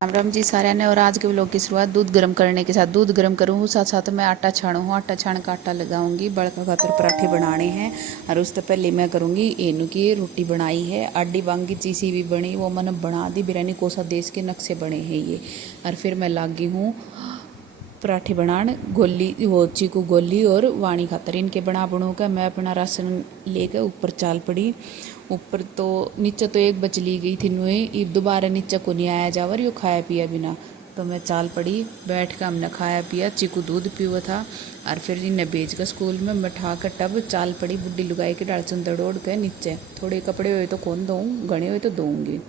राम राम जी सारे ने। और आज के व्लॉग की शुरुआत दूध गर्म करने के साथ। दूध गर्म करूँ साथ साथ मैं आटा छाणू हूँ। आटा छाण का आटा लगाऊंगी। बड़का खातर पराठे बनाने हैं। और उससे पहले मैं करूँगी एनू की रोटी बनाई है। आडी बांगी चीसी भी बनी वो मैंने बना दी। बिरयानी कोसा देश के नक्शे बने हैं ये। और फिर मैं लागी हूँ पराठे बनान। गोली वो चीकू गोली और वाणी खातर इनके बनू कर मैं अपना राशन लेकर ऊपर चाल पड़ी। ऊपर तो नीचे तो एक बचली गई थी नुए। अब दोबारा नीचे को नहीं आया जावर यो खाया पिया बिना। तो मैं चाल पड़ी। बैठ कर हमने खाया पिया। चीकू दूध पियो था। और फिर इन्हें भेज कर स्कूल में मैं ठा कर टब चाल पड़ी। बुढ़ी लुगाई के डाल चंदड़ ओढ़ के नीचे। थोड़े कपड़े हुए तो कौन दूँ, घने हुए तो दूँगी।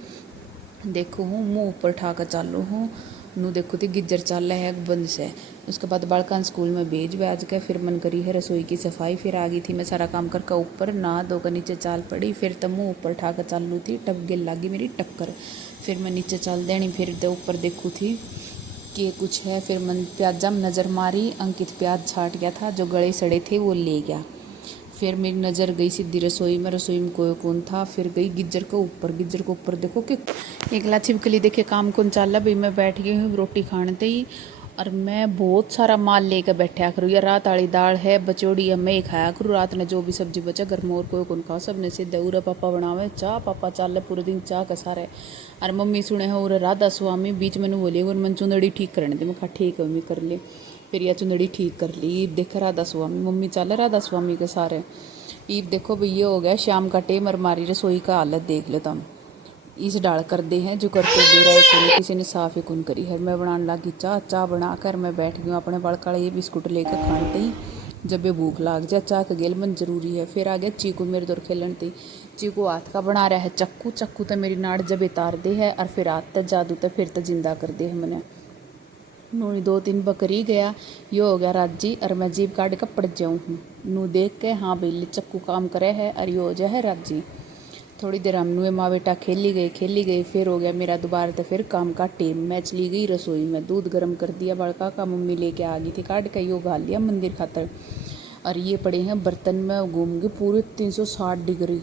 देखो हूँ मुँह ऊपर ठा कर चालू हूँ। नू देखो थी गिज्जर चाल है बंद से। उसके बाद बालकान स्कूल में भेज बैज के फिर मन करी है रसोई की सफाई। फिर आ गई थी मैं सारा काम करके ऊपर नहा धो कर नीचे चाल पड़ी। फिर तब मुँह ऊपर ठा कर चालू थी। टप गिल लागी मेरी टक्कर। फिर मैं नीचे चाल देनी। फिर ऊपर देखू थी कि कुछ है। फिर मन प्याजा में नज़र मारी। अंकित प्याज छाट गया था जो गले सड़े थे वो ले गया। फिर मेरी नज़र गई सीधी रसोई में। रसोई में कोई कौन था। फिर गई गिज्जर के ऊपर। गिज्जर के ऊपर देखो कि एकला छिपकली देखे काम कौन चाल रहा। भाई मैं बैठ गई हूँ रोटी खाने ही। और मैं बहुत सारा माल लेकर बैठा करूँ। या रात वाली दाल है बचौड़ी या मैं ही खाया करूँ। रात ने जो भी सब्जी बचा घर में और कोई कौन खाओ। सब ने सीधे उरा पापा बनावे चाह। पापा चाल रहे पूरे दिन चाह का सारे। और मम्मी सुने है और राधा स्वामी बीच में बोली और मन चुंदड़ी ठीक करने दे। मैं कहा ठीक है मम्मी कर ले। फिर यह चुंदड़ी ठीक कर ली। देख राधा स्वामी मम्मी चल राधा स्वामी के सारे। ईब देखो भैया हो गया शाम का टेम। और हमारी रसोई का हालत देख लेता हूँ। इस डाल कर दे हैं जो करते दे रहा है कोई किसी ने साफ ही कौन करी है। मैं बनाने लगी चाह। चाह बनाकर मैं बैठ गई अपने बड़का ये बिस्कुट लेकर खानते ही। जब ये भूख लाग जाए चाह का गेल मन जरूरी है। फिर आ गया चीकू मेरे दौर खेलन थी। चीकू हाथ का बना रहा है चक्कू। चक्कू तो मेरी नाड़ जब तार दे है। और फिर हाथ तक जादू तक फिर तो जिंदा कर दे है मैंने। नू 2-3 बकरी गया यो हो गया राजी। और मैं जीप काट कर पड़ जाऊँ हूँ। नू देख के हाँ भाई चक्कू काम करे है। और यो हो जाए है राजी। थोड़ी देर हम नुए माँ बेटा खेली गई। फिर हो गया मेरा दोबारा तो फिर काम का टेम। मैं चली गई रसोई में। दूध गर्म कर दिया बड़का का। मम्मी लेके आ गई थी काट के यो घाल लिया मंदिर खातर। और ये पड़े हैं बर्तन में घूम के पूरे 360 डिग्री।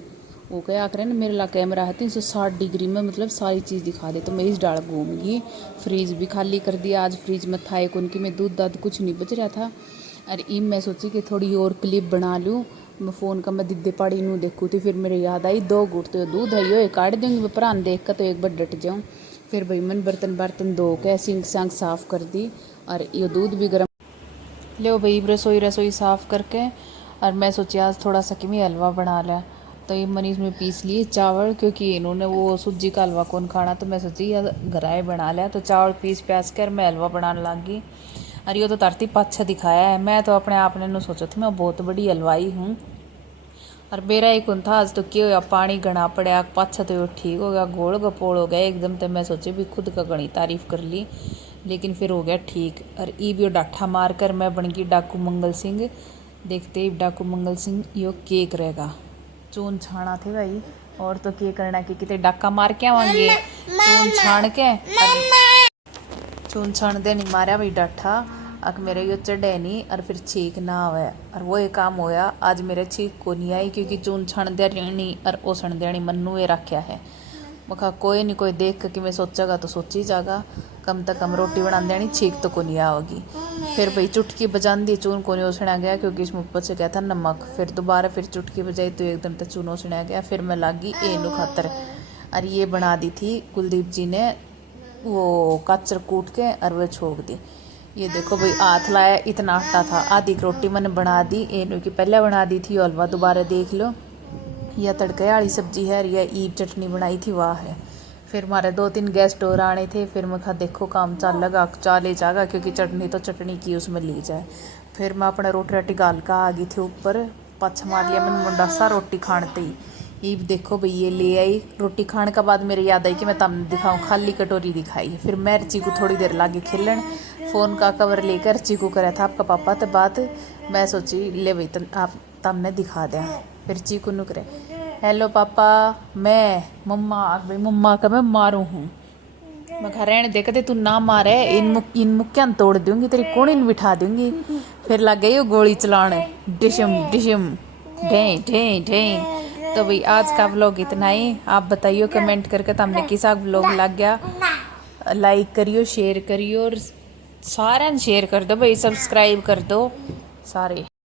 वो क्या करें ना मेरे ला कैमरा है 360 डिग्री में मतलब सारी चीज़ दिखा दे। तो मैं इस डाल घूम गई। फ्रीज भी खाली कर दिया आज। फ्रीज में था एक उनकी में दूध दाद कुछ नहीं बच रहा था। और इम मैं सोची कि थोड़ी और क्लिप बना लूँ। मैं फ़ोन का मैं दिद्दे पड़ी नू देखूँ थी। फिर मेरे याद आई 2 गुट तो दूध है यो काट दूँगी मैं परान देख कर तो एक बार डट जाऊँ। फिर भाई मन बर्तन धो के सिंक सांक साफ़ कर दी। और ये दूध भी गर्म ले भाई रसोई साफ़ करके। और मैं सोची आज थोड़ा सा कि मैं हलवा बना लें। तो ये मैंने इसमें पीस लिए चावल क्योंकि इन्होंने वो सूजी का हलवा कौन खाना। तो मैं सोची यार घराए बना लिया। तो चावल पीस प्याज कर मैं हलवा बनाने लगी। और ये तो तरती पाछा दिखाया है। मैं तो अपने आप ने सोचा था मैं बहुत बड़ी हलवाई हूँ। और मेरा एक था आज तो क्या होया पानी घना पड़ा पाछा तो ठीक हो गया। गोल गपोड़ हो गया एकदम। तो मैं सोची भी खुद का घनी तारीफ कर ली। लेकिन फिर हो गया ठीक। और ई भी डाठा मार कर मैं बन गई डाकू मंगल सिंह। देखते ही डाकू मंगल सिंह यो केक रहेगा। चून छाना थे भाई। और तो क्या करना कि कितने डाका मार के आवांगे चून छान के। चून छान दे नहीं मारा भाई डाठा। अक मेरे यो चढ़े नहीं। और फिर छीक ना आवे। और वो एक काम होया आज मेरे छीक को नहीं आई क्योंकि चून छान दे रही और ओसण देनी मन्नू ये रखा है। मखा कोई नहीं कोई देख के मैं सोचेगा तो सोची जागा। कम से कम रोटी बना देनी छीक तो को नहीं आओगी। फिर भाई चुटकी बजान दी चून को नहीं ओसड़ा गया क्योंकि इसमें ऊपर से गया था नमक। फिर दोबारा फिर चुटकी बजाई तो एकदम तक चून ओसड़ा गया। फिर मैं लागी एनू खातर। और ये बना दी थी कुलदीप जी ने वो काचर कूट के और वह छोक दी। ये देखो भाई हाथ लाया इतना आटा था। आधी रोटी मैंने बना दी एनू की पहले बना दी थी। हलवा दोबारा देख लो। यह तड़के वाली सब्जी है। यह ईब चटनी बनाई थी वाह है। फिर हमारे 2-3 गेस्ट और आने थे। फिर मैं कहा देखो काम चल लगा चाले जागा क्योंकि चटनी तो चटनी की उसमें ली जाए। फिर मैं अपना रोटी गाल का आ गई थी ऊपर। पाछा मार लिया मैंने मुंडा सा रोटी खानते ही। ईब देखो भई ये ले आई रोटी खाने के बाद मेरे याद आई कि मैं तमने दिखाऊं। खाली कटोरी दिखाई। फिर मैं चीकू थोड़ी देर लागे खेलन। फ़ोन का कवर लेकर चीकू करा था आपका पापा तो बात। मैं सोची ले भाई आप तमने दिखा दें। फिर चीकू नु करे हेलो पापा मैं मम्मा भाई मम्मा का मैं मारूँ हूँ। मैं कहा रहने दे कहते तू ना मारे इन मुक्यान तोड़ दूंगी तेरी कोणीन बिठा दूंगी। फिर लग गई वो गोली चलाने डिशम डिशम ढें ढें ढें। तो भाई आज का व्लॉग इतना ही। आप बताइए कमेंट करके तो हमने किसा व्लॉग लग गया। लाइक करियो शेयर करियो और सारे शेयर कर दो भाई, सब्सक्राइब कर दो सारे।